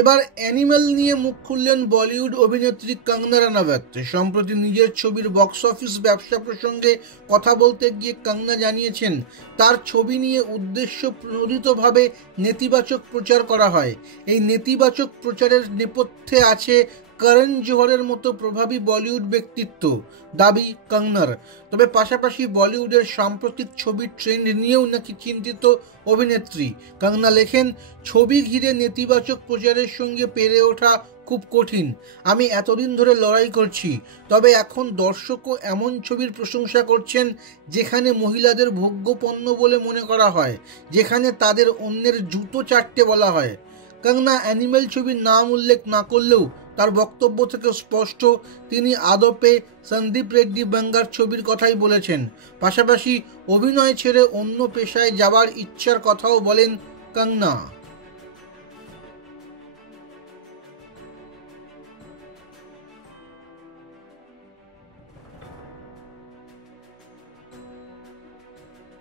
এবার অ্যানিমেল নিয়ে মুখ খুললেন বলিউড অভিনেত্রী কঙ্গনা রানাওয়াত। সম্প্রতি নিজের ছবির বক্স অফিস ব্যবসা প্রসঙ্গে কথা বলতে গিয়ে কঙ্গনা জানিয়েছেন, তার ছবি নিয়ে উদ্দেশ্য প্রণোদিতভাবে নেতিবাচক প্রচার করা হয়। এই নেতিবাচক প্রচারের নেপথ্যে আছে করণ জোহরের মতো প্রভাবী বলিউড ব্যক্তিত্ব, দাবি কঙ্গনার। তবে পাশাপাশি বলিউডের সাম্প্রতিক ছবির ট্রেন্ড নিয়েও নাকি চিন্তিত অভিনেত্রী। কঙ্গনা লেখেন, ছবি ঘিরে নেতিবাচক প্রচারের সঙ্গে পেরে ওঠা খুব কঠিন। আমি এতদিন ধরে লড়াই করছি, তবে এখন দর্শকও এমন ছবির প্রশংসা করছেন যেখানে মহিলাদের ভোগ্যপণ্য বলে মনে করা হয়, যেখানে তাদের অন্যের জুতো চাটতে বলা হয়। কঙ্গনা অ্যানিমেল ছবির নাম উল্লেখ না করলেও তার বক্তব্য থেকে স্পষ্ট, তিনি আদপে সন্দীপ রেড্ডি বাঙ্গার ছবির কথাই বলেছেন। পাশাপাশি অভিনয় ছেড়ে অন্য পেশায় যাওয়ার ইচ্ছার কথাও বলেন কঙ্গনা।